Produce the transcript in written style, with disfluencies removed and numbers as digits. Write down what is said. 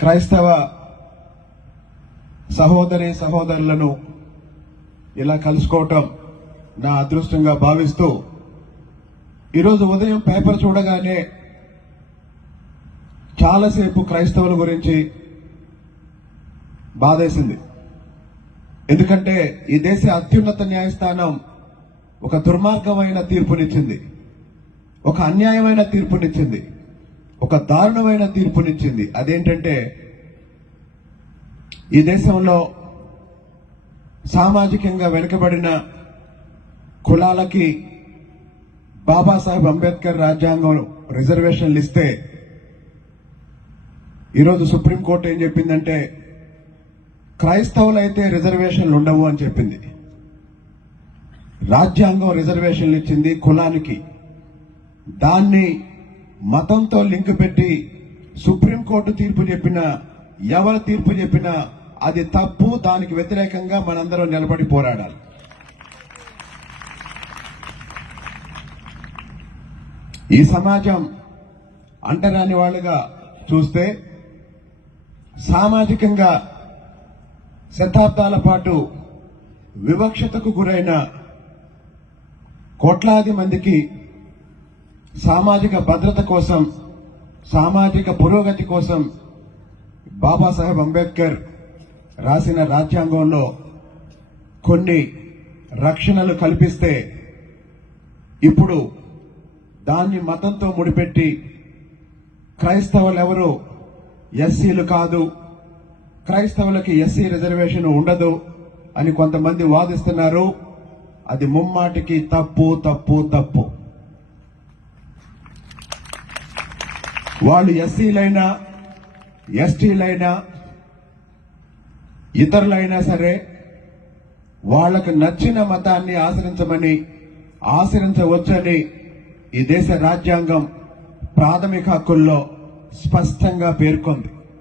క్రైస్తవ సహోదరి సహోదరులను ఇలా కలుసుకోవటం నా అదృష్టంగా భావిస్తూ ఈరోజు ఉదయం పేపర్ చూడగానే చాలాసేపు క్రైస్తవుల గురించి బాధేసింది. ఎందుకంటే ఈ దేశ అత్యున్నత న్యాయస్థానం ఒక దుర్మార్గమైన తీర్పునిచ్చింది, ఒక అన్యాయమైన తీర్పునిచ్చింది, ఒక దారుణమైన తీర్పునిచ్చింది. అదేంటంటే ఈ దేశంలో సామాజికంగా వెనుకబడిన కులాలకి బాబాసాహెబ్ అంబేద్కర్ రాజ్యాంగం రిజర్వేషన్లు ఇస్తే ఈరోజు సుప్రీంకోర్టు ఏం చెప్పిందంటే క్రైస్తవులైతే రిజర్వేషన్లు ఉండవు అని చెప్పింది. రాజ్యాంగం రిజర్వేషన్లు ఇచ్చింది కులానికి, దాన్ని మతంతో లింక్ పెట్టి సుప్రీంకోర్టు తీర్పు చెప్పినా ఎవరు తీర్పు చెప్పినా అది తప్పు. దానికి వ్యతిరేకంగా మనందరం నిలబడి పోరాడాలి. ఈ సమాజం అంటరాని వాళ్ళుగా చూస్తే సామాజికంగా శతాబ్దాల పాటు వివక్షతకు గురైన కోట్లాది మందికి సామాజిక భద్రత కోసం, సామాజిక పురోగతి కోసం బాబాసాహెబ్ అంబేద్కర్ రాసిన రాజ్యాంగంలో కొన్ని రక్షణలు కల్పిస్తే ఇప్పుడు దాన్ని మతంతో ముడిపెట్టి క్రైస్తవులెవరూ ఎస్సీలు కాదు, క్రైస్తవులకి ఎస్సీ రిజర్వేషన్ ఉండదు అని కొంతమంది వాదిస్తున్నారు. అది ముమ్మాటికి తప్పు తప్పు తప్పు. వాళ్ళు ఎస్సీలైనా ఎస్టీలైనా ఇతరులైనా సరే వాళ్లకు నచ్చిన మతాన్ని ఆచరించవచ్చని ఈ దేశ రాజ్యాంగం ప్రాథమిక హక్కుల్లో స్పష్టంగా పేర్కొంది.